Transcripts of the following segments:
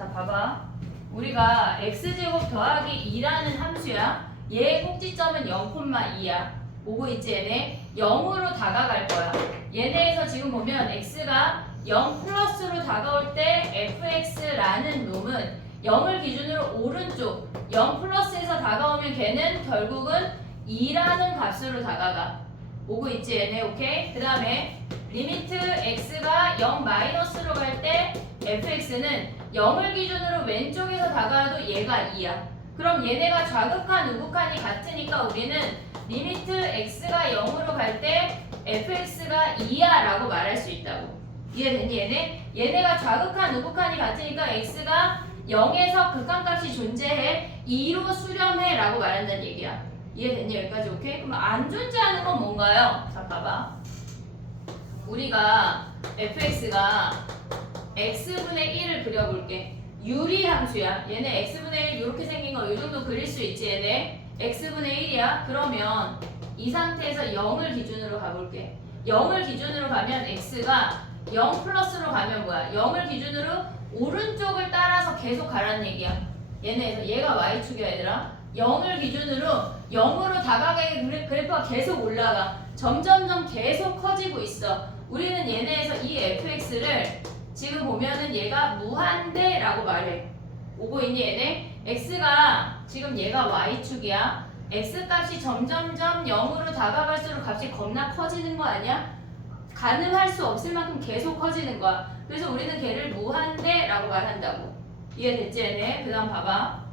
자, 봐봐. 우리가 x제곱 더하기 2라는 함수야. 얘의 꼭지점은 0,2야. 오고 있지 얘네? 0으로 다가갈 거야. 얘네에서 지금 보면 x가 0 플러스로 다가올 때 fx라는 놈은 0을 기준으로 오른쪽 0 플러스에서 다가오면 걔는 결국은 2라는 값으로 다가가. 오고 있지 얘네? 오케이? 그 다음에 리미트 x가 0 마이너스로 갈 때 fx는 0을 기준으로 왼쪽에서 다가와도 얘가 2야. 그럼 얘네가 좌극한 우극한이 같으니까 우리는 리미트 x가 0으로 갈 때 fx가 2야 라고 말할 수 있다고. 이해됐니 얘네? 얘네가 좌극한 우극한이 같으니까 x가 0에서 극한값이 존재해 2로 수렴해 라고 말한다는 얘기야. 이해됐니 여기까지? 오케이? 그럼 안 존재하는 건 뭔가요? 자 봐봐. 우리가 fx가 x분의 1을 그려볼게. 유리함수야. 얘네 x분의 1 이렇게 생긴 거 이 정도 그릴 수 있지 얘네. x분의 1이야. 그러면 이 상태에서 0을 기준으로 가볼게. 0을 기준으로 가면 x가 0 플러스로 가면 뭐야? 0을 기준으로 오른쪽을 따라서 계속 가라는 얘기야. 얘네에서 얘가 y축이야 얘들아. 0을 기준으로 0으로 다가가게 그래프가 계속 올라가. 점점점 계속 커지고 있어. 우리는 얘네에서 이 fx를 지금 보면은 얘가 무한대라고 말해. 오고 있니 얘네? x가 지금 얘가 y축이야. x값이 점점점 0으로 다가갈수록 값이 겁나 커지는 거 아니야? 가늠할 수 없을 만큼 계속 커지는 거야. 그래서 우리는 걔를 무한대라고 말한다고. 이해됐지 얘네? 그 다음 봐봐.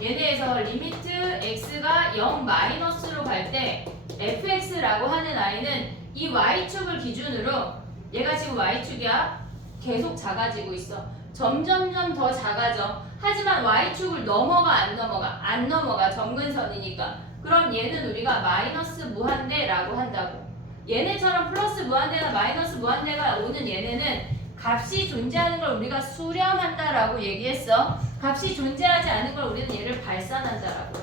얘네에서 리미트 x가 0 마이너스로 갈 때 fx라고 하는 아이는 이 y축을 기준으로 얘가 지금 y축이야. 계속 작아지고 있어. 점점점 더 작아져. 하지만 y축을 넘어가 안 넘어가? 안 넘어가. 점근선이니까. 그럼 얘는 우리가 마이너스 무한대라고 한다고. 얘네처럼 플러스 무한대나 마이너스 무한대가 오는 얘네는 값이 존재하는 걸 우리가 수렴한다라고 얘기했어. 값이 존재하지 않은 걸 우리는 얘를 발산한다라고.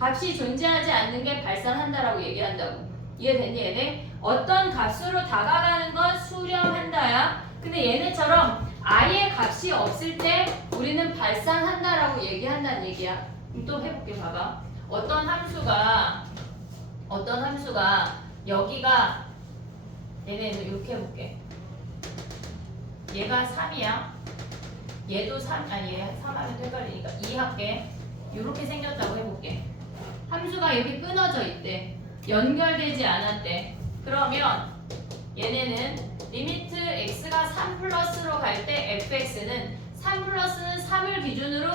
값이 존재하지 않는 게 발산한다라고 얘기한다고. 이해됐니 얘네? 어떤 값으로 다가가는 건 수렴한다야. 근데 얘네처럼 아예 값이 없을 때 우리는 발산한다라고 얘기한다는 얘기야. 그럼 또 해볼게. 봐봐. 어떤 함수가 여기가 얘네는 이렇게 해볼게. 얘가 3이야. 얘도 3, 아니 얘 3하면 헷갈리니까 2 할게. 이렇게 생겼다고 해볼게. 함수가 여기 끊어져 있대. 연결되지 않았대. 그러면 얘네는 리미트 x가 3 플러스로 갈 때 fx는 3 플러스는 3을 기준으로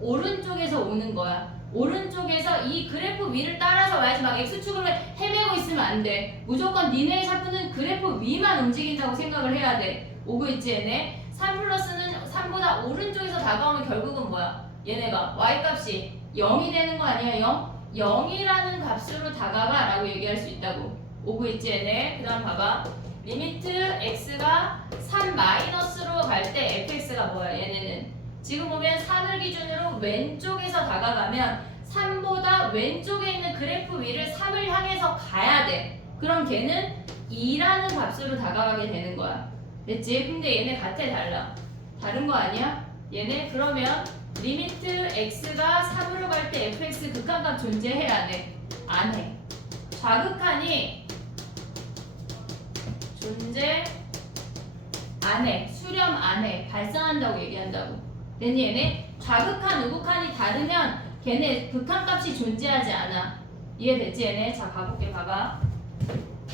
오른쪽에서 오는 거야. 오른쪽에서 이 그래프 위를 따라서 와야지. 막 x축으로 헤매고 있으면 안 돼. 무조건 니네의 샤프는 그래프 위만 움직인다고 생각을 해야 돼. 오고 있지 얘네? 3 플러스는 3보다 오른쪽에서 다가오면 결국은 뭐야? 얘네가 y값이 0이 되는 거 아니야? 0? 0이라는 값으로 다가가 라고 얘기할 수 있다고. 오고 있지 얘네? 그 다음 봐봐. 리미트 x가 3 마이너스로 갈 때 fx가 뭐야? 얘네는 지금 보면 3을 기준으로 왼쪽에서 다가가면 3보다 왼쪽에 있는 그래프 위를 3을 향해서 가야 돼. 그럼 걔는 2라는 값으로 다가가게 되는 거야. 됐지? 근데 얘네 같아 달라? 다른 거 아니야? 얘네 그러면 리미트 x가 3으로 갈 때 fx 극한값 존재해야 돼? 안 해. 좌극한이 존재 안 해. 수렴 안 해. 발산한다고 얘기한다고. 됐니 얘네? 좌극한 우극한이 다르면 걔네 극한값이 존재하지 않아. 이해됐지 얘네? 자 가볼게. 봐봐.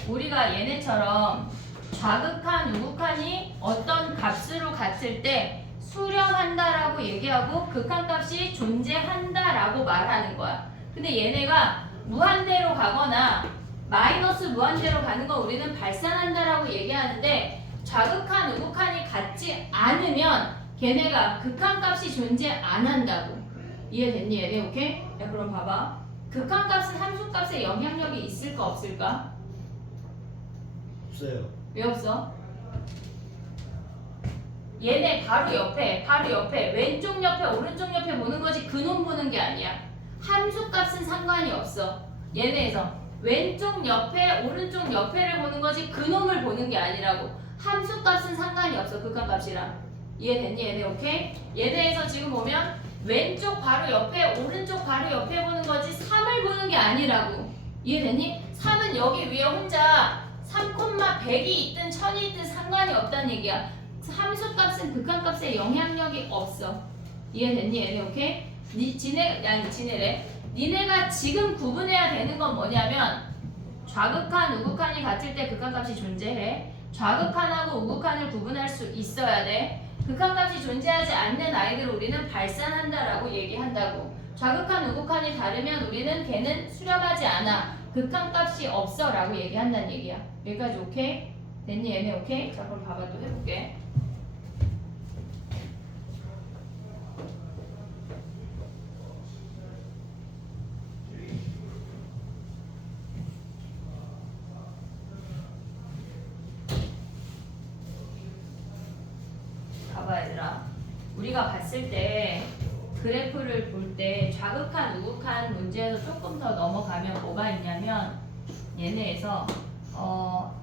우리가 얘네처럼 좌극한 우극한이 어떤 값으로 같을 때 수렴한다라고 얘기하고 극한값이 존재한다라고 말하는 거야. 근데 얘네가 무한대로 가거나 마이너스 무한대로 가는 거 우리는 발산한다라고 얘기하는데 좌극한 우극한이 같지 않으면 걔네가 극한값이 존재 안 한다고. 이해됐니 얘네? 오케이? 야 그럼 봐봐. 극한값은 함수값에 영향력이 있을까 없을까? 없어요. 왜 없어? 얘네 바로 옆에 왼쪽 옆에 오른쪽 옆에 보는 거지 그놈 보는 게 아니야. 함수값은 상관이 없어. 얘네에서 왼쪽 옆에 오른쪽 옆에를 보는 거지 그놈을 보는 게 아니라고. 함수값은 상관이 없어. 극한값이랑. 이해됐니 얘네? 오케이? 얘네에서 지금 보면 왼쪽 바로 옆에 오른쪽 바로 옆에 보는 거지 3을 보는 게 아니라고. 이해됐니? 3은 여기 위에 혼자 3,100이 있든 1000이 있든 상관이 없다는 얘기야. 함수값은 극한값에 영향력이 없어. 이해됐니 얘네? 오케이? 지네래. 니네가 지금 구분해야 되는 건 뭐냐면 좌극한, 우극한이 같을 때 극한값이 존재해. 좌극한하고 우극한을 구분할 수 있어야 돼. 극한값이 존재하지 않는 아이들을 우리는 발산한다라고 얘기한다고. 좌극한, 우극한이 다르면 우리는 걔는 수렴하지 않아. 극한값이 없어 라고 얘기한다는 얘기야. 여기까지 오케이? 됐니 얘네? 오케이? 자 그럼 봐봐 또 해볼게. 봐봐 얘들아, 우리가 봤을 때 그래프를 볼 때 좌극한 우극한 문제에서 조금 더 넘어가면 뭐가 있냐면 얘네에서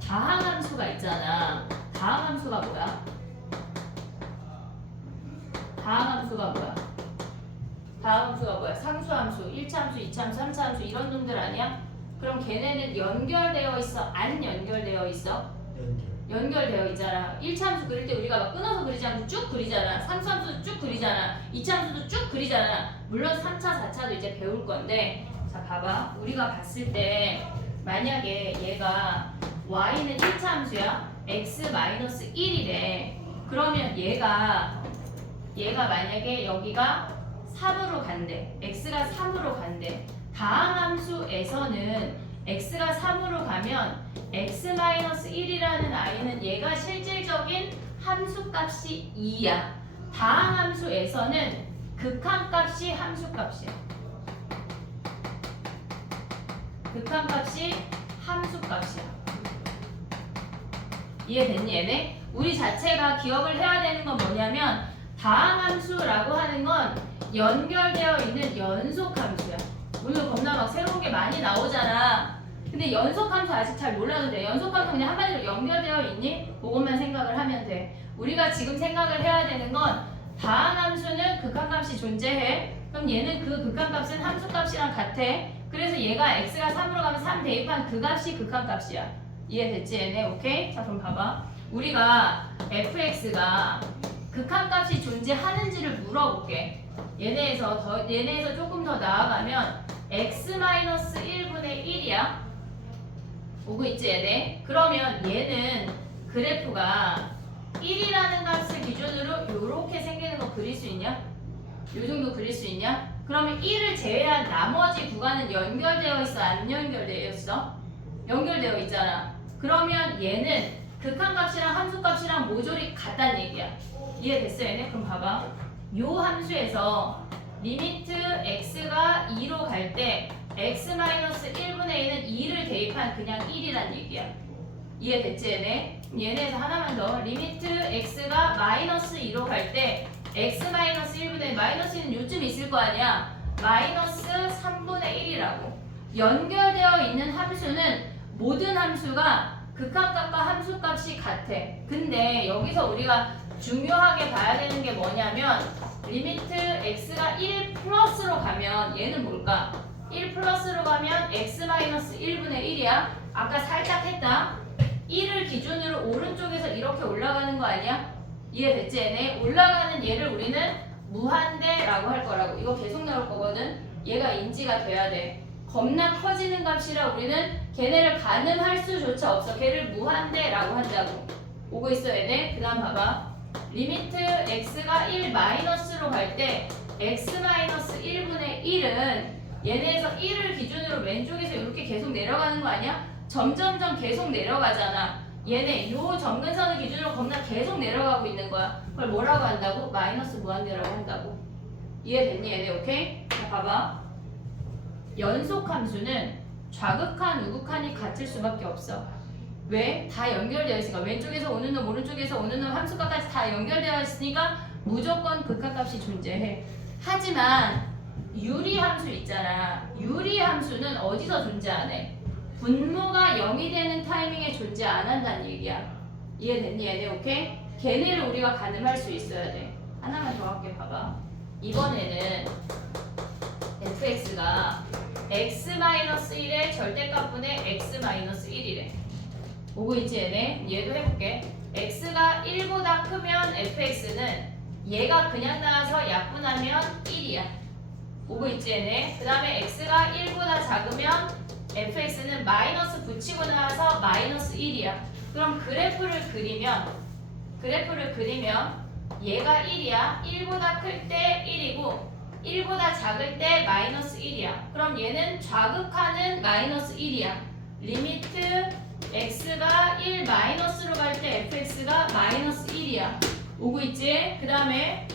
다항함수가 있잖아. 다항함수가 뭐야? 다항함수가 뭐야? 다항함수가 뭐야? 상수함수, 1차 함수, 2차 함수, 3차 함수 이런 놈들 아니야? 그럼 걔네는 연결되어 있어? 안 연결되어 있어? 연결되어 있잖아. 1차 함수 그릴 때 우리가 막 끊어서 그리지 않고 쭉 그리잖아. 상수함수도 쭉 그리잖아. 2차 함수도 쭉 그리잖아. 물론 3차, 4차도 이제 배울 건데 자 봐봐. 우리가 봤을 때 만약에 얘가 y는 1차 함수야. x-1이래. 그러면 얘가 만약에 여기가 3으로 간대. x가 3으로 간대. 다항함수에서는 x가 3으로 가면 x-1이라는 아이는 얘가 실질적인 함수값이 2야. 다항함수에서는 극한값이 함수값이야. 극한값이 함수값이야. 이해됐니 얘네? 우리 자체가 기억을 해야 되는 건 뭐냐면 다항함수라고 하는 건 연결되어 있는 연속함수야. 물론 겁나 막 새로운 게 많이 나오잖아. 근데 연속함수 아직 잘 몰라도 돼. 연속함수 그냥 한마디로 연결되어 있니? 그것만 생각을 하면 돼. 우리가 지금 생각을 해야 되는 건 다항함수는 극한값이 존재해. 그럼 얘는 그 극한값은 함수값이랑 같아. 그래서 얘가 x가 3으로 가면 3 대입한 그 값이 극한값이야. 이해됐지 얘네? 오케이? 자 그럼 봐봐. 우리가 fx가 극한값이 존재하는지를 물어볼게. 얘네에서 조금 더 나아가면 x-1분의 1이야. 오고 있지 얘네? 그러면 얘는 그래프가 1이라는 값을 기준으로 이렇게 생기는 거 그릴 수 있냐? 요 정도 그릴 수 있냐? 그러면 1을 제외한 나머지 구간은 연결되어 있어? 안 연결되어 있어? 연결되어 있잖아. 그러면 얘는 극한값이랑 함수값이랑 모조리 같다는 얘기야. 이해됐어 얘네? 그럼 봐봐. 요 함수에서 리미트 x가 2로 갈 때 x-1분의 1은 2를 대입한 그냥 1이란 얘기야. 이해됐지 얘네? 얘네에서 하나만 더. 리미트 x가 -2로 갈 때 x-1분의 마이너스는 요쯤 있을 거 아니야. 마이너스 3분의 1이라고. 연결되어 있는 함수는 모든 함수가 극한값과 함수값이 같아. 근데 여기서 우리가 중요하게 봐야 되는 게 뭐냐면 리미트 x가 1 플러스로 가면 얘는 뭘까? 1 플러스로 가면 x-1분의 1이야. 아까 살짝 했다. 1을 기준으로 오른쪽에서 이렇게 올라가는 거 아니야? 이해됐지 얘네? 올라가는 얘를 우리는 무한대라고 할 거라고. 이거 계속 나올 거거든. 얘가 인지가 돼야 돼. 겁나 커지는 값이라 우리는 걔네를 가늠할 수조차 없어. 걔를 무한대라고 한다고. 오고 있어 얘네? 그 다음 봐봐. 리미트 x가 1 마이너스로 갈 때 x-1분의 1은 얘네에서 1을 기준으로 왼쪽에서 이렇게 계속 내려가는 거 아니야? 점점점 계속 내려가잖아. 얘네 요 점근선을 기준으로 겁나 계속 내려가고 있는 거야. 그걸 뭐라고 한다고? 마이너스 무한대라고 한다고. 이해됐니 얘네? 오케이? 자 봐봐. 연속함수는 좌극한, 우극한이 같을 수밖에 없어. 왜? 다 연결되어 있으니까. 왼쪽에서 오는 놈, 오른쪽에서 오는 놈, 함수값까지 다 연결되어 있으니까 무조건 극한값이 존재해. 하지만 유리함수 있잖아. 유리함수는 어디서 존재 안 해? 분모가 0이 되는 타이밍에 존재 안 한다는 얘기야. 이해됐니 얘네? 오케이? 걔네를 우리가 가늠할 수 있어야 돼. 하나만 더 할게. 봐봐. 이번에는 fx가 x-1의 절대값분의 x-1이래. 보고 있지 얘네? 얘도 해볼게. x가 1보다 크면 fx는 얘가 그냥 나와서 약분하면 1이야. 보고 있지 얘네? 그 다음에 x가 1보다 작으면 fx는 마이너스 붙이고 나와서 마이너스 1이야. 그럼 그래프를 그리면 얘가 1이야. 1보다 클 때 1이고 1보다 작을 때 마이너스 1이야. 그럼 얘는 좌극하는 마이너스 1이야. 리미트 x가 1 마이너스로 갈 때 fx가 마이너스 1이야. 오고 있지? 그 다음에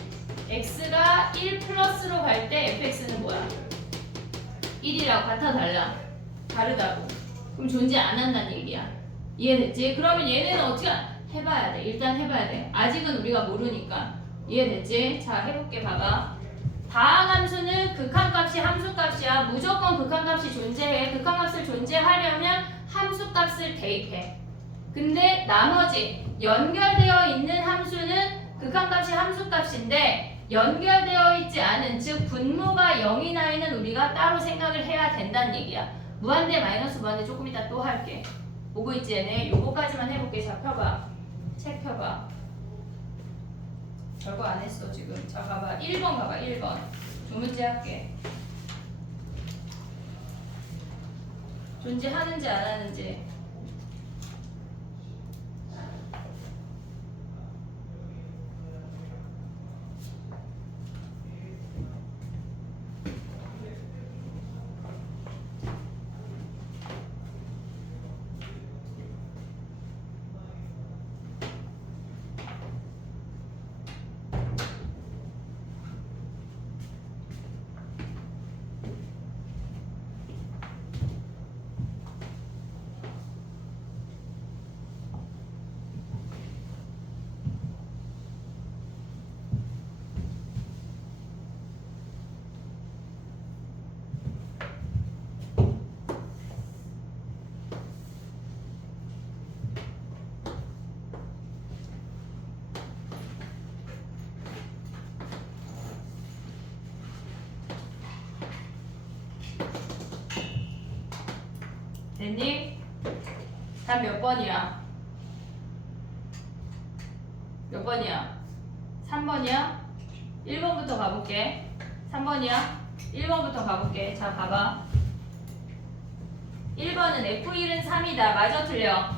x가 1 플러스로 갈 때 fx는 뭐야? 1이라고 같아 달라? 다르다고. 그럼 존재 안 한다는 얘기야. 이해됐지? 그러면 얘네는 어떻게 해봐야 돼. 일단 해봐야 돼. 아직은 우리가 모르니까. 이해됐지? 자, 해볼게. 봐봐. 다항함수는 극한값이 함수값이야. 무조건 극한값이 존재해. 극한값을 존재하려면 함수값을 대입해. 근데 나머지 연결되어 있는 함수는 극한값이 함수값인데 연결되어 있지 않은, 즉 분모가 0이 나 있는 우리가 따로 생각을 해야 된다는 얘기야. 무한대 마이너스 무한대 조금 이따 또 할게. 보고 있지 얘네? 요거까지만 해볼게. 자, 펴봐. 책 펴봐. 별거 안 했어 지금. 자, 봐봐. 1번 봐봐. 1번 조문제 할게. 존재하는지 안 하는지. 됐니? 답 몇 번이야? 몇 번이야? 3번이야? 1번부터 가볼게. 3번이야? 1번부터 가볼게. 자, 봐봐. 1번은 F1은 3이다. 맞아, 틀려?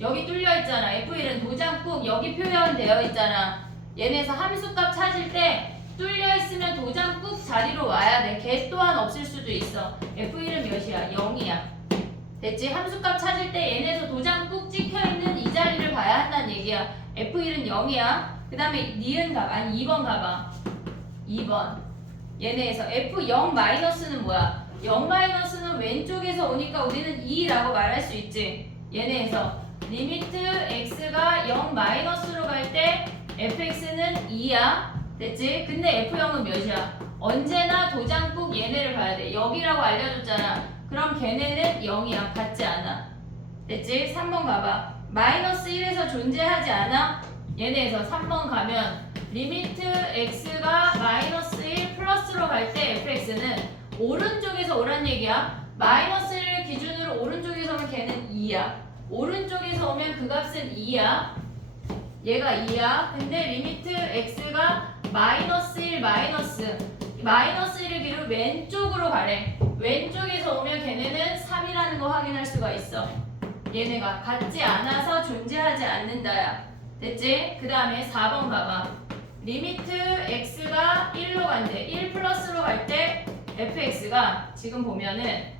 여기 뚫려있잖아. F1은 도장 꾹 여기 표현되어 있잖아. 얘네에서 함수값 찾을 때 뚫려있으면 도장 꾹 자리로 와야 돼. 걔 또한 없을 수도 있어. F1은 몇이야? 0이야. 됐지? 함수값 찾을 때 얘네에서 도장 꾹 찍혀있는 이 자리를 봐야 한다는 얘기야. F1은 0이야. 그 다음에 니은 가봐. 아니 2번 가봐. 2번 얘네에서 F0 마이너스는 뭐야? 0 마이너스는 왼쪽에서 오니까 우리는 2라고 말할 수 있지. 얘네에서 리미트 x가 0 마이너스로 갈 때 fx는 2야. 됐지? 근데 F0은 몇이야? 언제나 도장 꾹 얘네를 봐야 돼. 여기라고 알려줬잖아. 그럼 걔네는 0이야. 같지 않아. 됐지? 3번 가봐. 마이너스 1에서 존재하지 않아? 얘네에서 3번 가면 리미트 x가 마이너스 1 플러스로 갈 때 fx는 오른쪽에서 오란 얘기야. 마이너스 1을 기준으로 오른쪽에서 오면 걔는 2야. 오른쪽에서 오면 그 값은 2야. 얘가 2야. 근데 리미트 x가 마이너스 1 마이너스 1을 기로 왼쪽으로 가래. 왼쪽에서 오면 걔네는 3이라는 거 확인할 수가 있어. 얘네가 같지 않아서 존재하지 않는다야. 됐지? 그 다음에 4번 봐봐. 리미트 x가 1로 간대. 1 플러스로 갈 때 fx가 지금 보면은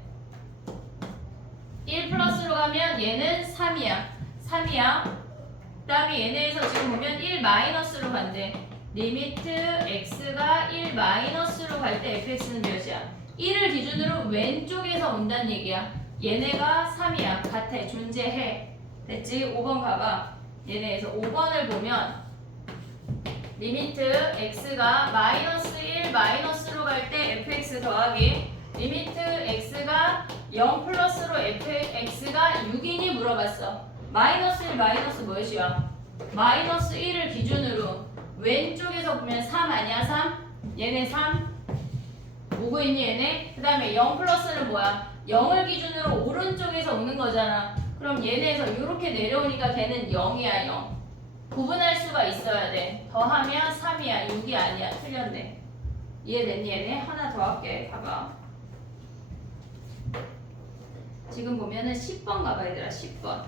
1 플러스로 가면 얘는 3이야. 3이야. 그 다음에 얘네에서 지금 보면 1 마이너스로 간대. 리미트 x가 1 마이너스로 갈 때 fx는 몇이야? 1을 기준으로 왼쪽에서 온다는 얘기야. 얘네가 3이야. 같아. 존재해. 됐지? 5번 가봐. 얘네에서 5번을 보면 리미트 x가 마이너스 1 마이너스로 갈 때 fx 더하기 리미트 x가 0 플러스로 fx가 6이니 물어봤어. 마이너스 1 마이너스 무엇이야? 마이너스 1을 기준으로 왼쪽에서 보면 3 아니야? 3? 얘네 3 오고 있니 얘네? 그 다음에 0 플러스는 뭐야? 0을 기준으로 오른쪽에서 오는 거잖아. 그럼 얘네에서 이렇게 내려오니까 걔는 0이야 0. 구분할 수가 있어야 돼. 더하면 3이야 6이 아니야. 틀렸네. 이해됐니 얘네? 하나 더 할게. 봐봐. 지금 보면은 10번 가봐 얘들아. 10번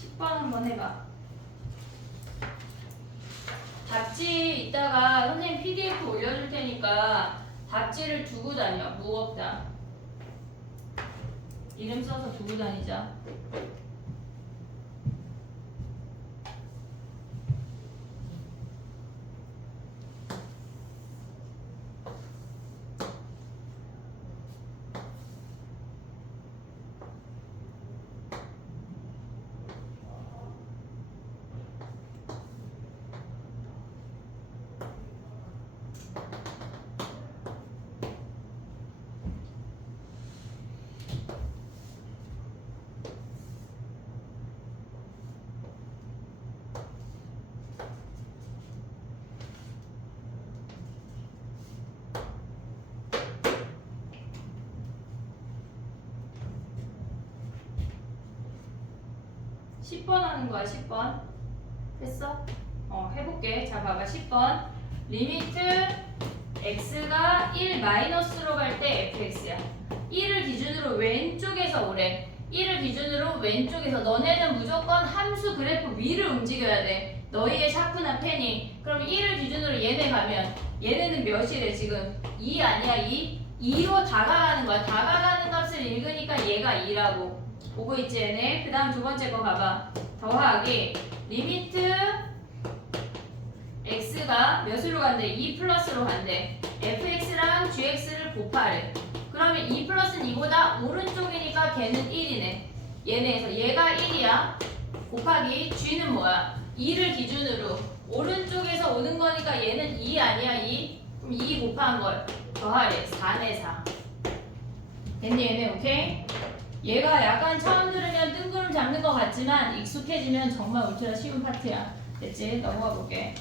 10번 한번 해봐. 답지 이따가 선생님 PDF 올려줄 테니까 답지를 두고 다녀. 무겁다. 이름 써서 두고 다니자. 십 번 하는 거야. 10번 됐어? 해볼게. 자 봐봐. 10번 리미트 x가 1 마이너스로 갈 때 fx야. 1을 기준으로 왼쪽에서 오래. 1을 기준으로 왼쪽에서. 너네는 무조건 함수 그래프 위를 움직여야 돼. 너희의 샤프나 펜이. 그럼 1을 기준으로 얘네 가면 얘네는 몇이래 지금? 2 아니야 2? 2로 다가가는 거야. 다가가는 값을 읽으니까 얘가 2라고. 보고 있지 얘네? 그 다음 두 번째 거 봐봐. 더하기 리미트 x가 몇으로 간대? 2 플러스로 간대. fx랑 gx를 곱하래. 그러면 2 플러스는 2보다 오른쪽이니까 걔는 1이네. 얘네에서 얘가 1이야. 곱하기 g는 뭐야? 2를 기준으로 오른쪽에서 오는 거니까 얘는 2 아니야 2? 그럼 2 곱한 걸 더하래. 4네 4. 됐니 얘네? 오케이? 얘가 약간 처음 들으면 뜬구름 잡는 것 같지만 익숙해지면 정말 울트라 쉬운 파트야. 됐지? 넘어가 볼게.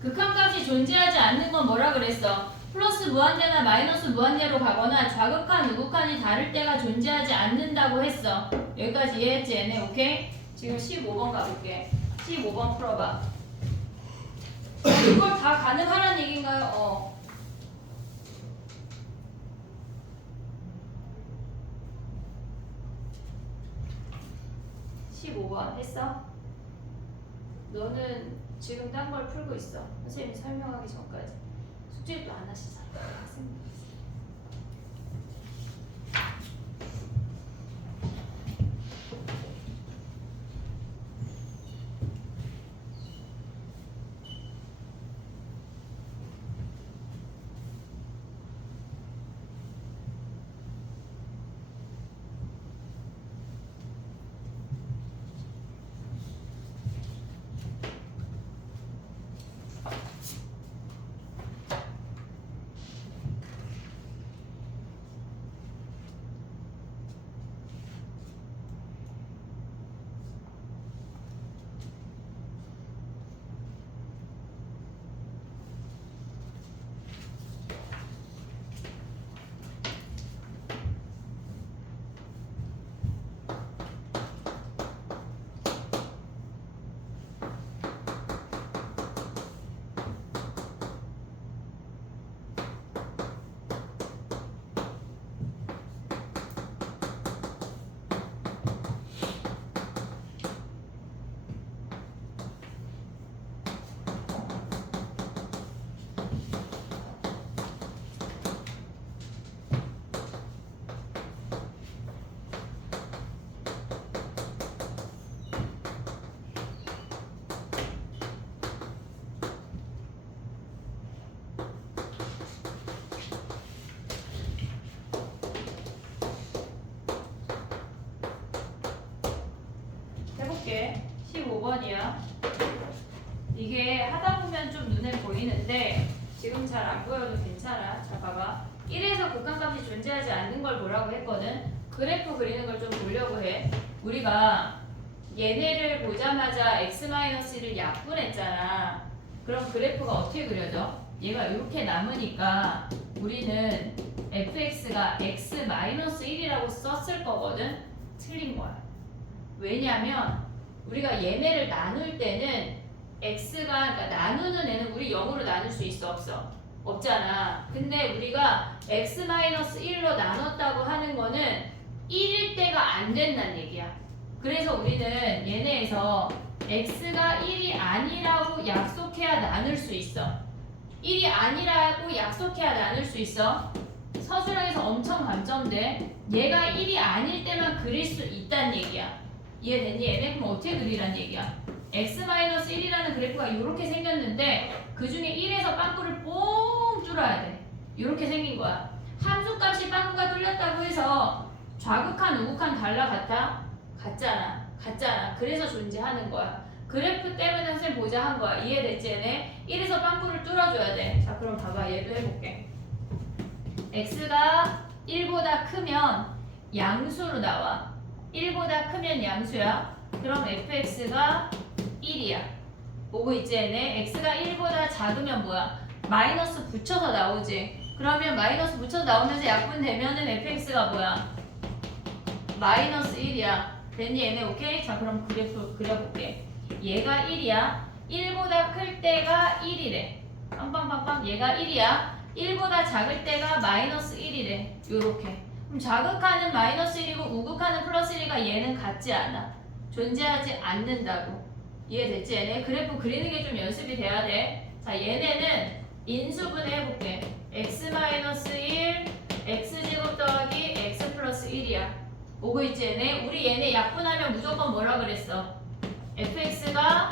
극한값이 존재하지 않는 건 뭐라 그랬어? 플러스 무한대나 마이너스 무한대로 가거나 좌극한 우극한이 다를 때가 존재하지 않는다고 했어. 여기까지 이해했지 얘네? 오케이? 지금 15번 가볼게. 15번 풀어봐. 이걸 다 가능하라는 얘기인가요? 15번 했어? 너는 지금 딴 걸 풀고 있어. 선생님이 설명하기 전까지. 숙제를 또 안 하시잖아. 학생들. 해볼게. 15번이야. 이게 하다 보면 좀 눈에 보이는데 지금 잘 안 보여도 괜찮아. 자 봐봐. 1에서 극한값이 존재하지 않는 걸 뭐라고 했거든? 그 그래프 그리는 걸 좀 보려고 해. 우리가 얘네를 보자마자 x-1을 약분했잖아. 그럼 그래프가 어떻게 그려져? 얘가 이렇게 남으니까 우리는 fx가 x-1이라고 썼을 거거든? 틀린 거야. 왜냐면 우리가 얘네를 나눌 때는 x가, 그러니까 나누는 애는 우리 0으로 나눌 수 있어, 없어? 없잖아. 근데 우리가 x-1로 나눴다고 하는 거는 1일 때가 안 된다는 얘기야. 그래서 우리는 얘네에서 x가 1이 아니라고 약속해야 나눌 수 있어. 1이 아니라고 약속해야 나눌 수 있어. 서술형에서 엄청 감점돼. 얘가 1이 아닐 때만 그릴 수 있다는 얘기야. 이해됐니? 얘네 그럼 어떻게 그리란 얘기야? x-1이라는 그래프가 이렇게 생겼는데 그 중에 1에서 빵꾸를 뽕 뚫어야 돼. 이렇게 생긴 거야. 함수값이 빵꾸가 뚫렸다고 해서 좌극한 우극한 달라 같아? 같잖아. 같잖아. 그래서 존재하는 거야. 그래프 때문에 선생님 보자 한 거야. 이해됐지 얘네? 1에서 빵꾸를 뚫어줘야 돼. 자 그럼 봐봐. 얘도 해볼게. x가 1보다 크면 양수로 나와. 1보다 크면 양수야. 그럼 fx가 1이야. 오고 있지 얘네? x가 1보다 작으면 뭐야? 마이너스 붙여서 나오지. 그러면 마이너스 붙여서 나오면서 약분되면은 fx가 뭐야? 마이너스 1이야. 됐니 얘네? 오케이? 자 그럼 그래프 그려볼게. 얘가 1이야. 1보다 클 때가 1이래. 빵빵빵빵 얘가 1이야. 1보다 작을 때가 마이너스 1이래. 요렇게. 그럼 자극하는 마이너스 1이고 우극하는 플러스 1이가 얘는 같지 않아. 존재하지 않는다고. 이해됐지 얘네? 그래프 그리는 게 좀 연습이 돼야 돼. 자 얘네는 인수분해 해볼게. x-1 x제곱 더하기 x 플러스 1이야. 오고 있지 얘네? 우리 얘네 약분하면 무조건 뭐라 그랬어? fx가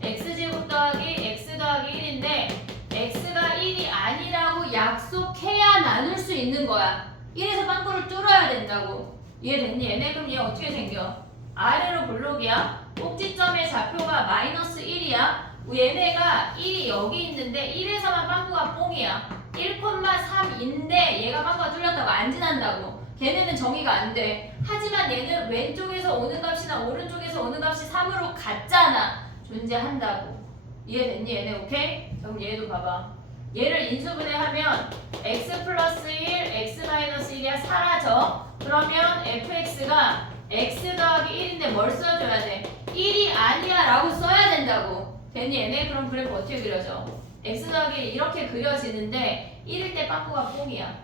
x제곱 더하기 x 더하기 1인데 x가 1이 아니라고 약속해야 나눌 수 있는 거야. 1에서 빵꾸를 뚫어야 된다고. 이해됐니 얘네? 그럼 얘 어떻게 생겨? 아래로 블록이야. 꼭지점의 좌표가 마이너스 1이야. 얘네가 1이 여기 있는데 1에서만 빵꾸가 뽕이야. 1,3인데 얘가 빵꾸가 뚫렸다고 안 지난다고. 걔네는 정의가 안 돼. 하지만 얘는 왼쪽에서 오는 값이나 오른쪽에서 오는 값이 3으로 같잖아. 존재한다고. 이해됐니 얘네? 오케이? 그럼 얘도 봐봐. 얘를 인수분해하면 x 플러스 1, x 마이너스 1이 사라져. 그러면 fx가 x 더하기 1인데 뭘 써줘야 돼? 1이 아니야 라고 써야 된다고. 됐니 얘네? 그럼 그래프 어떻게 그려져? x 더하기 1 이렇게 그려지는데 1일 때 빵꾸가 뽕이야.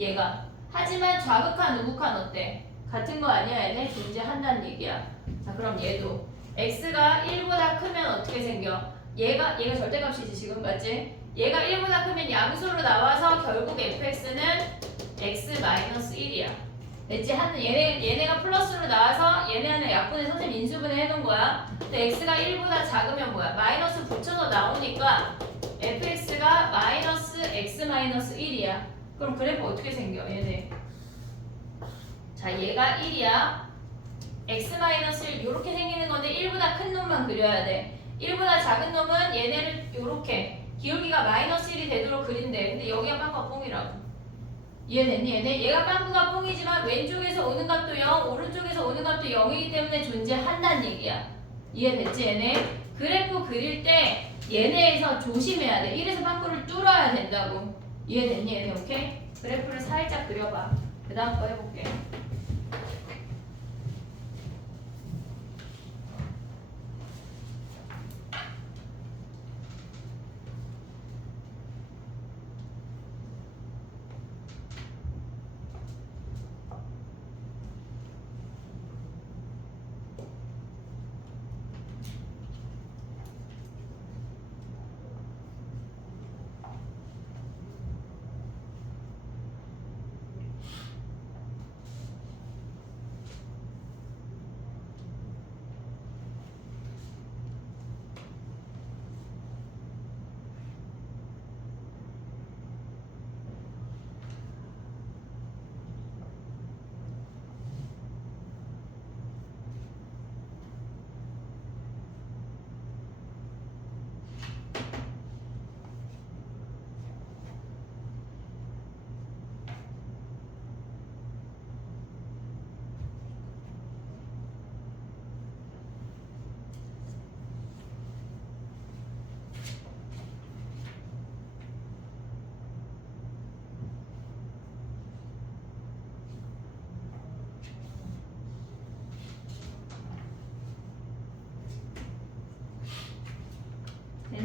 얘가. 하지만 좌극한 우극한 어때? 같은 거 아니야 얘네? 존재한다는 얘기야. 자 그럼 얘도 x가 1보다 크면 어떻게 생겨? 얘가 절대값이지 지금까지. 얘가 1보다 크면 양수로 나와서 결국 fx는 x-1이야. 됐지? 얘네가 플러스로 나와서 얘네는 약분의 선생님 인수분해 해놓은 거야. 근데 x가 1보다 작으면 뭐야? 마이너스 붙여서 나오니까 fx가 마이너스 x-1이야. 그럼 그래프 어떻게 생겨? 얘네. 자 얘가 1이야. x-1 이렇게 생기는 건데 1보다 큰 놈만 그려야 돼. 1보다 작은 놈은 얘네를 이렇게 기울기가 마이너스 1이 되도록 그린대. 근데 여기가 빵꾸가 뽕이라고. 이해됐니 얘네? 얘가 빵꾸가 뽕이지만 왼쪽에서 오는 값도 0, 오른쪽에서 오는 값도 0이기 때문에 존재한다는 얘기야. 이해됐지 얘네? 그래프 그릴 때 얘네에서 조심해야 돼. 1에서 빵꾸를 뚫어야 된다고. 이해됐니 얘네? 오케이? 그래프를 살짝 그려봐. 그 다음 거 해볼게.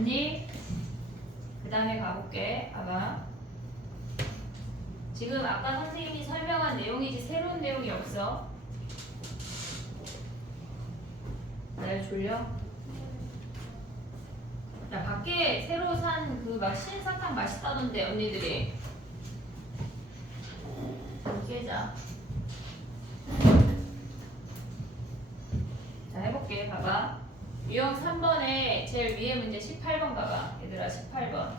됐니? 그 다음에 가볼게. 봐봐. 지금 아까 선생님이 설명한 내용이지 새로운 내용이 없어. 날 졸려? 야, 밖에 새로 산 그 막 신사탕 맛있다던데 언니들이. 깨자. 자, 해볼게. 봐봐. 유형 3번에 제일 위에 문제 18번 봐봐. 얘들아 18번.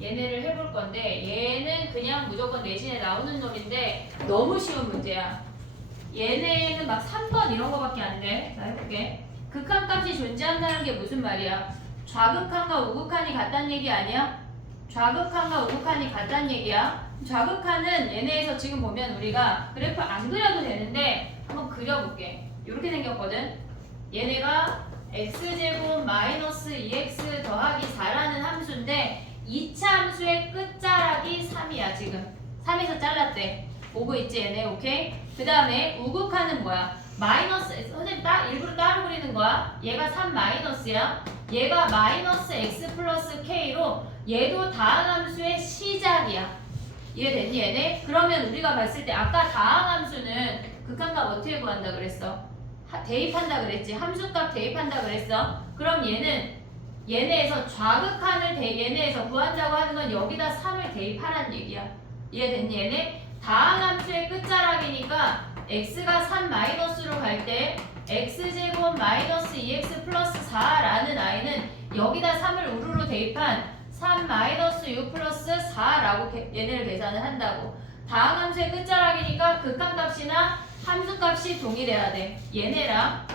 얘네를 해볼 건데 얘는 그냥 무조건 내신에 나오는 놈인데 너무 쉬운 문제야. 얘네는 막 3번 이런 거밖에 안 돼. 자, 해볼게. 극한값이 존재한다는 게 무슨 말이야? 좌극한과 우극한이 같다는 얘기 아니야? 좌극한과 우극한이 같다는 얘기야. 좌극한은 얘네에서 지금 보면 우리가 그래프 안 그려도 되는데 한번 그려볼게. 이렇게 생겼거든. 얘네가 x제곱 마이너스 2x 더하기 4라는 함수인데 이차 함수의 끝자락이 3이야 지금. 3에서 잘랐대. 보고 있지 얘네. 오케이? 그 다음에 우극한은 뭐야? 마이너스, 선생님 일부러 따로 그리는 거야. 얘가 3 마이너스야. 얘가 마이너스 x 플러스 k로 얘도 다항함수의 시작이야. 이해됐니 얘네? 그러면 우리가 봤을 때 아까 다항함수는 극한값 어떻게 구한다 그랬어? 대입한다 그랬지. 함수값 대입한다 그랬어. 그럼 얘네에서 좌극한을 얘네에서 구한다고 하는 건 여기다 3을 대입하라는 얘기야. 이해됐니 얘네? 다항함수의 끝자락이니까 x가 3 마이너스로 갈 때 x제곱 마이너스 2x 플러스 4라는 i는 여기다 3을 우르르 대입한 3 마이너스 6 플러스 4라고 얘네를 계산을 한다고. 다항함수의 끝자락이니까 극한값이나 함수값이 동일해야 돼. 얘네랑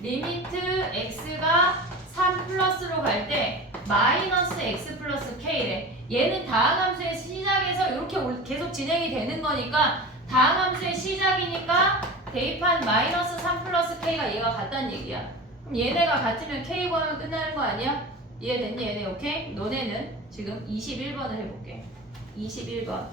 리미트 x가 3 플러스로 갈 때 마이너스 x 플러스 k래. 얘는 다항함수의 시작에서 이렇게 계속 진행이 되는 거니까 다항함수의 시작이니까 대입한 마이너스 3 플러스 k가 얘가 같다는 얘기야. 그럼 얘네가 같으면 k 구하면 끝나는 거 아니야? 이해됐니 얘네? 오케이? 너네는 지금 21번을 해볼게. 21번.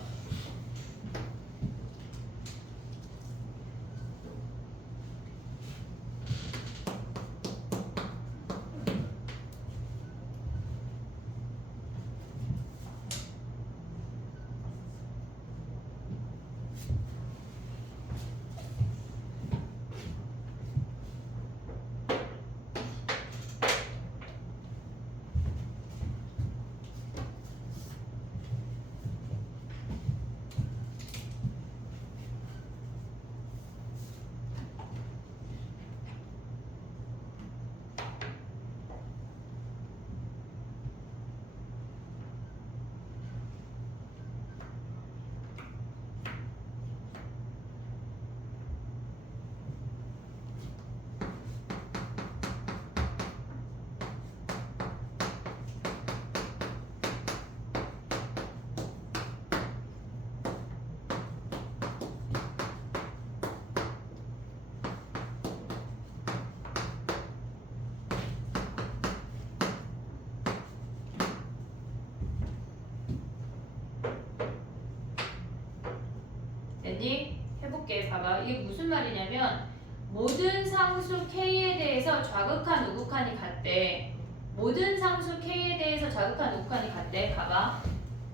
됐니? 해볼게. 봐봐. 이게 무슨 말이냐면 모든 상수 k에 대해서 좌극한 우극한이 같대. 모든 상수 k에 대해서 좌극한 우극한이 같대. 봐봐.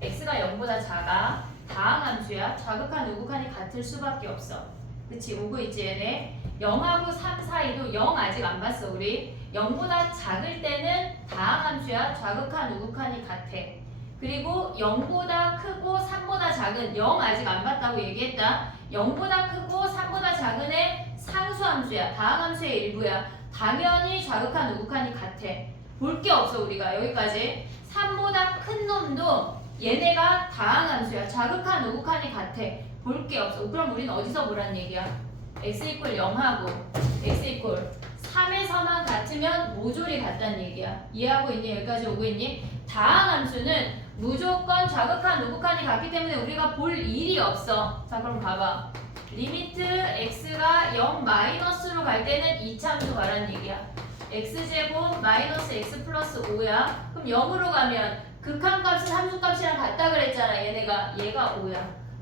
x가 0보다 작아. 다항함수야. 좌극한 우극한이 같을 수밖에 없어. 그치? 오고 있지 얘네. 0하고 3 사이도 0 아직 안 봤어 우리. 0보다 작을 때는 다항함수야. 좌극한 우극한이 같아. 그리고 0보다 크고 3보다 작은 0 아직 안 봤다고 얘기했다. 0보다 크고 3보다 작은 애 상수함수야. 다항함수의 일부야. 당연히 좌극한 우극한이 같아. 볼 게 없어 우리가 여기까지. 3보다 큰 놈도 얘네가 다항함수야. 좌극한 우극한이 같아. 볼 게 없어. 그럼 우리는 어디서 보란 얘기야? x 이퀄 0하고 x 이퀄 3에서만 같으면 모조리 같다는 얘기야. 이해하고 있니? 여기까지 오고 있니? 다항함수는 무조건 좌극한 우극한이 같기 때문에 우리가 볼 일이 없어. 자 그럼 봐봐. 리미트 x가 0 마이너스로 갈 때는 이차함수 가라는 얘기야. x제곱 마이너스 x 플러스 5야. 그럼 0으로 가면 극한값은 함수값이랑 같다 그랬잖아. 얘가 5야.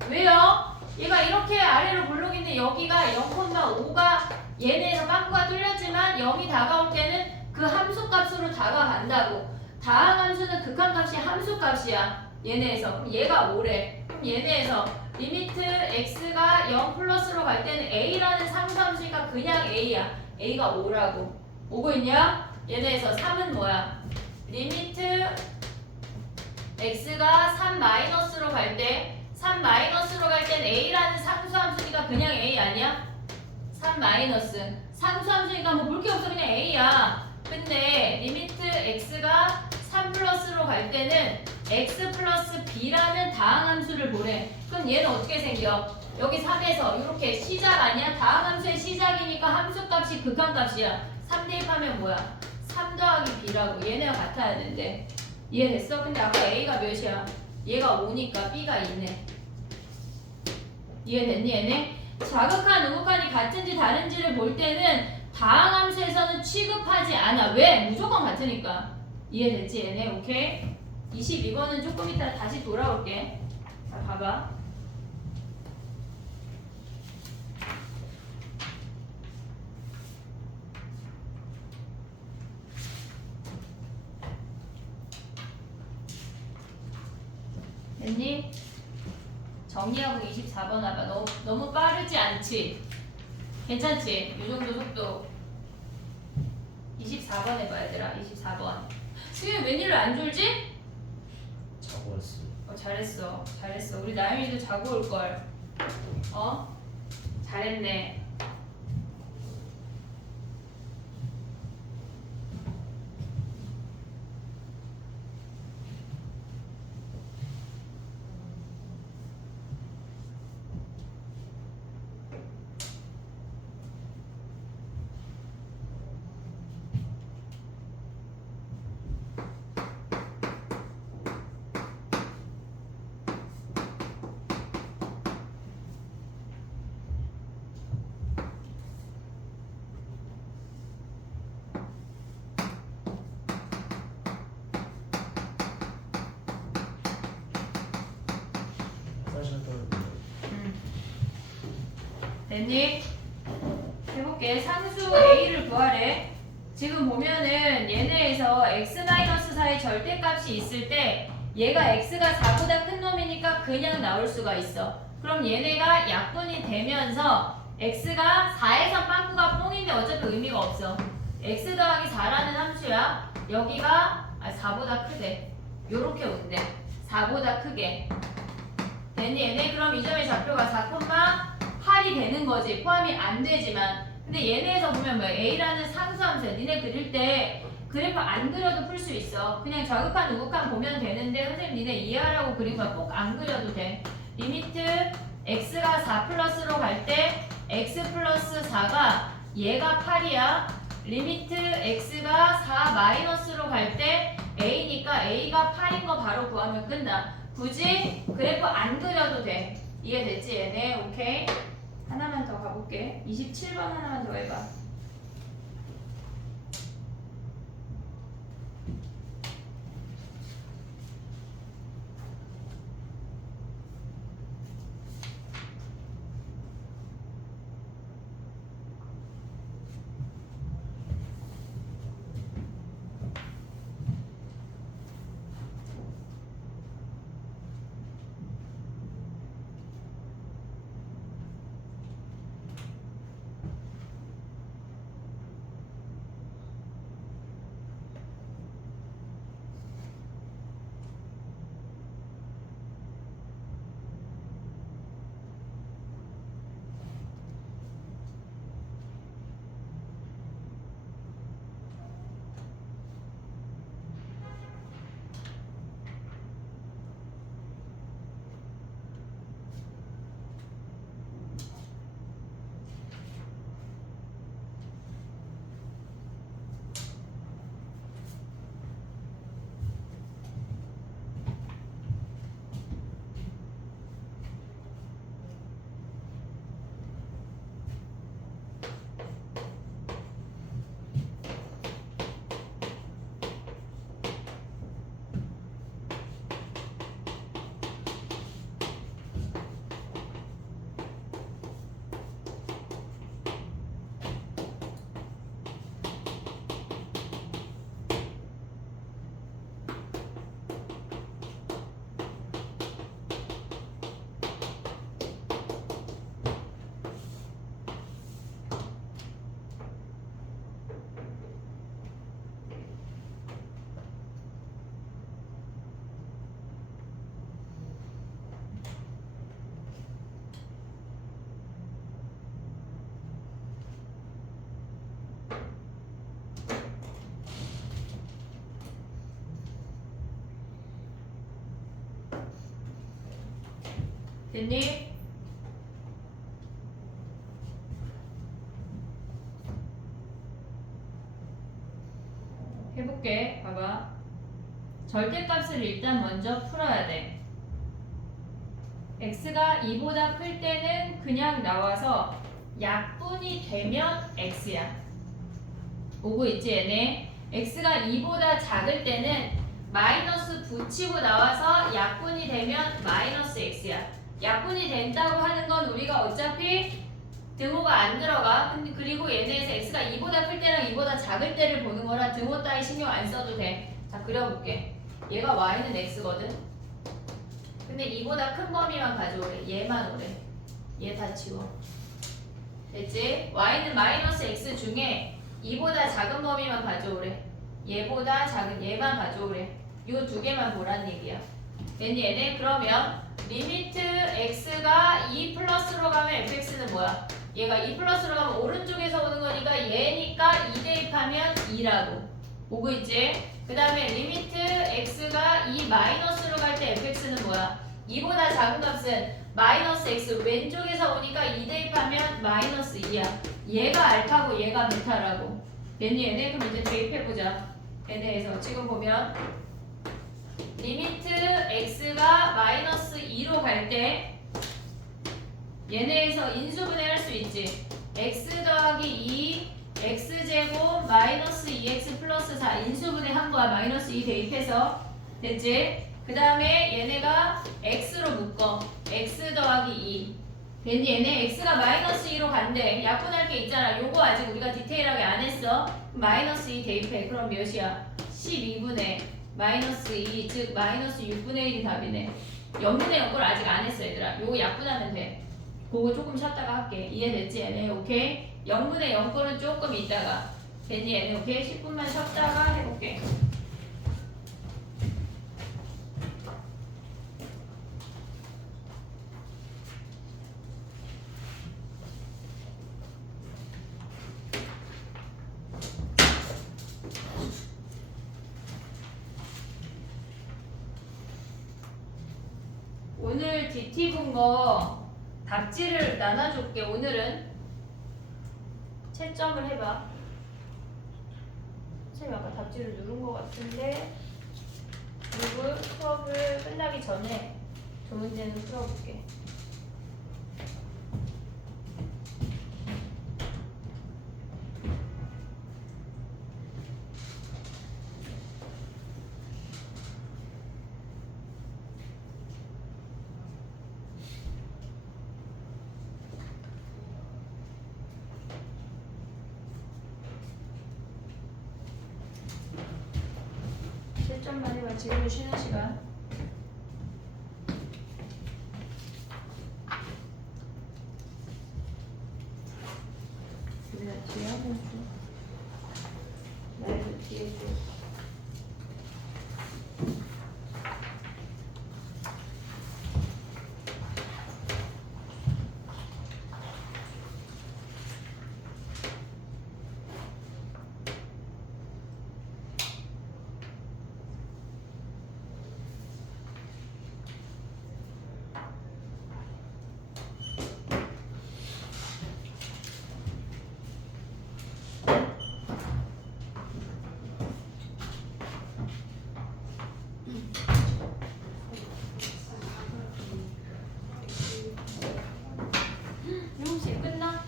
왜요? 얘가 이렇게 아래로 볼록인데 여기가 0,5가 얘네에서 빵꾸가 뚫렸지만 0이 다가올 때는 그 함수값으로 다가간다고. 다항함수는 극한값이 함수값이야. 얘네에서. 그럼 얘가 5래. 그럼 얘네에서 리미트 x가 0 플러스로 갈 때는 a라는 상수함수니까 그냥 a야. a가 5라고. 오고 있냐? 얘네에서 3은 뭐야? 리미트 x가 3 마이너스로 갈 때 3 마이너스로 갈 땐 a라는 상수함수니까 그냥 a 아니야? 3 마이너스 상수함수니까 뭐 볼 게 없어 그냥 a야. 근데 리미트 x가 3 플러스로 갈 때는 x 플러스 b라는 다항함수를 보래. 그럼 얘는 어떻게 생겨? 여기 3에서 이렇게 시작 아니야? 다항함수의 시작이니까 함수값이 극한값이야. 3 대입하면 뭐야? 3 더하기 b라고. 얘네가 같아야 되는데 이해됐어? 근데 아까 a가 몇이야? 얘가 5니까 b가 2네. 이해됐니 얘네? 자극한 우극한이 같은지 다른지를 볼 때는 다항함수에서는 취급하지 않아. 왜? 무조건 같으니까. 이해됐지 얘네? 오케이? 22번은 조금 이따 다시 돌아올게. 자 봐봐. 됐니? 정리하고 24번 와봐. 너무 빠르지 않지? 괜찮지? 이 정도 속도. 24번 해봐 얘들아. 24번. 수현 웬일로 안 졸지? 자고 왔어. 잘했어. 잘했어. 우리 나연이도 자고 올걸. 잘했네. 화장실 떨어져. 됐니? 해볼게. 상수 A를 구하래. 지금 보면은 얘네에서 x-4의 절대값이 있을 때 얘가 x가 4보다 큰 놈이니까 그냥 나올 수가 있어. 그럼 얘네가 약분이 되면서 x가 4에서 빵꾸가 뽕인데 어차피 의미가 없어. x 더하기 4라는 함수야. 여기가 4보다 크대. 요렇게 온대. 4보다 크게. 됐니 얘네? 그럼 이 점의 좌표가 4,8이 되는 거지. 포함이 안 되지만. 근데 얘네에서 보면 뭐 A라는 상수함수야. 니네 그릴 때 그래프 안 그려도 풀 수 있어. 그냥 좌극한 우극한 보면 되는데 선생님 니네 이해하라고 그린 거야. 꼭 안 그려도 돼. 리미트 x가 4 플러스로 갈 때 x 플러스 4가 얘가 8이야. 리미트 x가 4 마이너스로 갈 때 a니까 a가 8인 거 바로 구하면 끝나. 굳이 그래프 안 그려도 돼. 이해됐지 얘네? 오케이? 하나만 더 가볼게. 27번 하나만 더 해봐. 됐니? 해볼게. 봐봐. 절대값을 일단 먼저 풀어야 돼. x가 2보다 클 때는 그냥 나와서 약분이 되면 x야. 오고 있지 얘네? x가 2보다 작을 때는 마이너스 붙이고 나와서 약분이 되면 마이너스 x야. 약분이 된다고 하는 건 우리가 어차피 등호가 안 들어가. 근데 그리고 얘네에서 x가 2보다 클 때랑 2보다 작을 때를 보는 거라 등호 따위 신경 안 써도 돼. 자, 그려볼게. 얘가 y는 x거든. 근데 2보다 큰 범위만 가져오래. 얘만 오래. 얘 다 지워. 됐지? y는 마이너스 x 중에 2보다 작은 범위만 가져오래. 얘보다 작은 얘만 가져오래. 요 두 개만 보란 얘기야. 됐니 얘네? 그러면 리미트 x가 2 플러스로 가면 fx는 뭐야? 얘가 2 플러스로 가면 오른쪽에서 오는 거니까 얘니까 2 대입하면 2라고. 오고 있지? 그 다음에 리미트 x가 2 마이너스로 갈 때 fx는 뭐야? 2보다 작은 값은 마이너스 x 왼쪽에서 오니까 2 대입하면 마이너스 2야. 얘가 알파고 얘가 베타라고. 됐니 얘네? 그럼 이제 대입해보자. 얘네에서 지금 보면 리미트 x가 마이너스 2로 갈 때 얘네에서 인수분해 할 수 있지. x 더하기 2 x제곱 마이너스 2x 플러스 4 인수분해 한 거야. 마이너스 2 대입해서. 됐지? 그 다음에 얘네가 x로 묶어. x 더하기 2 됐니? 얘네 x가 마이너스 2로 간대. 약분할 게 있잖아. 요거 아직 우리가 디테일하게 안 했어. 마이너스 2 대입해. 그럼 몇이야? 12분의 마이너스 2, 즉 마이너스 6분의 1이 답이네. 0분의 0걸 아직 안 했어 얘들아. 요거 약분하면 돼. 그거 조금 쉬었다가 할게. 이해됐지 얘네? 오케이? 0분의 0 거는 조금 있다가. 됐니 얘네? 오케이? 10분만 쉬었다가 해볼게. 오늘 DT 본 거 답지를 나눠줄게. 오늘은 채점을 해봐. 선생님 아까 답지를 누른 거 같은데 그리고 수업을 끝나기 전에 저 문제는 풀어볼게. 채점만 해봐. 지금은 쉬는 시간. 우리가 뒤에 한번 줘. 나도 뒤에 줘. 유씨 끝나?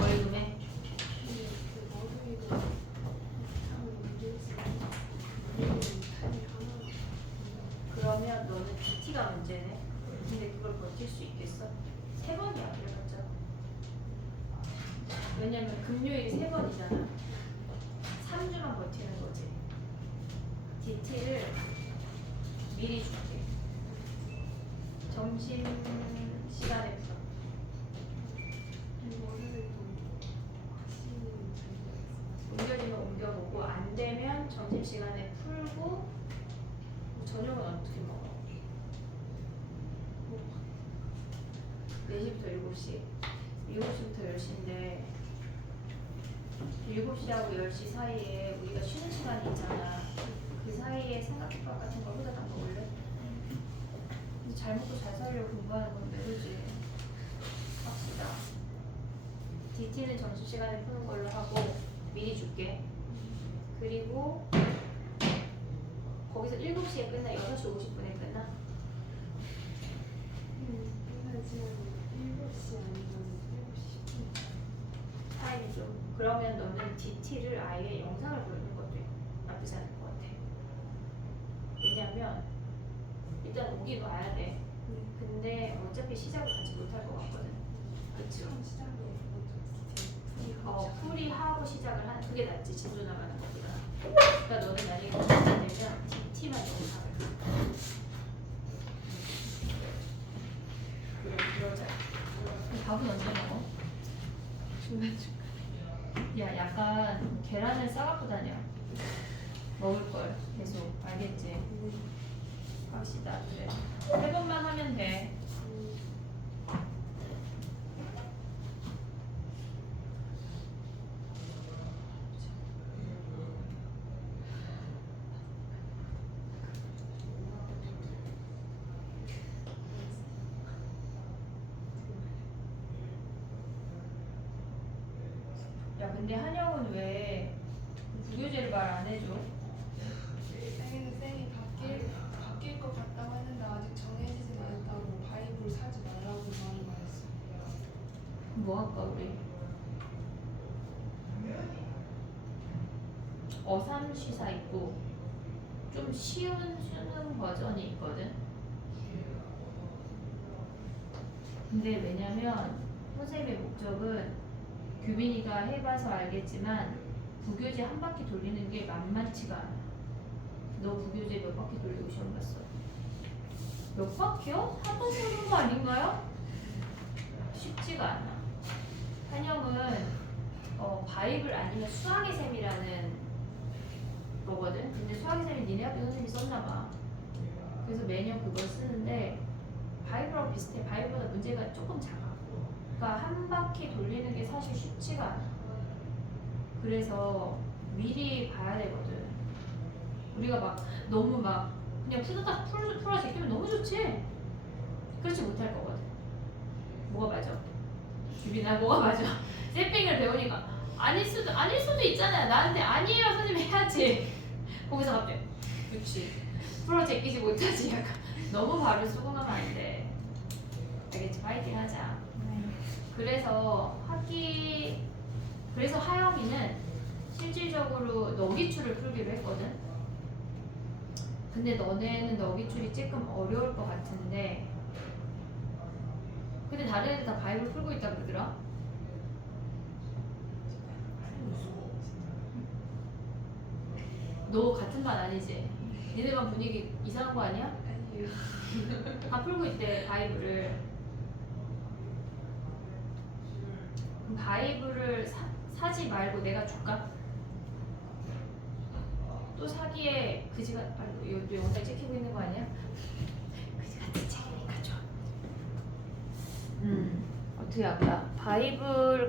월급에? 그러면 너는 DT가 문제네. 근데 그걸 버틸 수 있겠어? 3번이야 그래봤자. 왜냐면 금요일이 3번이잖아. 3주만 버티는 거지. DT를 미리 줄게. 점심 시간에 풀어. 옮겨지면 옮겨보고 안 되면 점심 시간에 풀고. 저녁은 어떻게 먹어? 4시부터 7시. 7시부터 10시인데 7시하고 10시 사이에 우리가 쉬는 시간이 있잖아. 그 그 사이에 삼각김밥 같은 걸 후다닥 먹을래? 잘 먹고 잘 살려고 공부하는 건데 그지? 합시다. DT는 점심시간에 푸는 걸로 하고 미리 줄게. 그리고 거기서 7시에 끝나? 6시 50분에 끝나? 타임이 좀 그러면 너는 DT를 아예 영상을 보여주는 것도 나쁘지 않을 것 같아. 왜냐면 일단 오긴 와야 돼. 근데 어차피 시작을 같이 못할 것 같거든. 그치? 풀이 하고 시작을 하는 그게 낫지. 진도 나가는 것보다. 그러니까 너는 만약에 공부가 되면 DT만 영상을 그래 그러자. 밥은 언제 먹어? 야 약간 계란을 싸갖고 다녀. 먹을 걸 계속 알겠지? 합시다. 그래. 3번만 하면 돼. 야 근데 한영은 왜 부교재를 말 안 해줘? 쌤이 바뀔 것 같다고 했는데 아직 정해지진 않았다고 바이블 사지 말라고 말을 말했어요. 뭐 할까 우리? 어삼시사 있고 좀 쉬운 수능 버전이 있거든. 근데 왜냐면 선생님의 목적은 규빈이가 해봐서 알겠지만 부교재 한 바퀴 돌리는 게 만만치가 않아. 너 부교재 몇 바퀴 돌리고 시험 봤어? 몇 바퀴요? 한 번 보는 거 아닌가요? 쉽지가 않아. 한영은 바이블 아니면 수학의 셈이라는 거거든. 근데 수학의 셈이 니네 학교 선생님이 썼나봐. 그래서 매년 그걸 쓰는데 바이블하고 비슷해. 바이블보다 문제가 조금 작아. 그러니까 한 바퀴 돌리는 게 사실 쉽지가 않아. 그래서 미리 봐야 되거든. 우리가 막 너무 막 그냥 후다닥 풀어 제끼면 너무 좋지. 그렇지 못할 거거든. 뭐가 맞아? 규빈아 뭐가 맞아? 셀핑을 배우니까 아닐 수도 있잖아요. 나한테 아니에요 선생님 해야지. 거기서 갑자기 그렇지 풀어 제끼지 못하지. 약간 너무 바로 수긍하면 안 돼. 알겠지? 파이팅 하자. 그래서 하영이는 실질적으로 너기출을 풀기로 했거든. 근데 너네는 너기출이 조금 어려울 것 같은데 근데 다른 애들 다 바이블 풀고 있다 그러더라. 너 같은 반 아니지? 니네 반 분위기 이상한 거 아니야? 아니에요. 다 풀고 있대 바이블을. 그럼 바이블을 사지 말고 내가 줄까? 또 사기에 그지가 또 영상 찍히고 있는 거 아니야? 그지 같은 책이니까 줘. 어떻게 할까? 바이블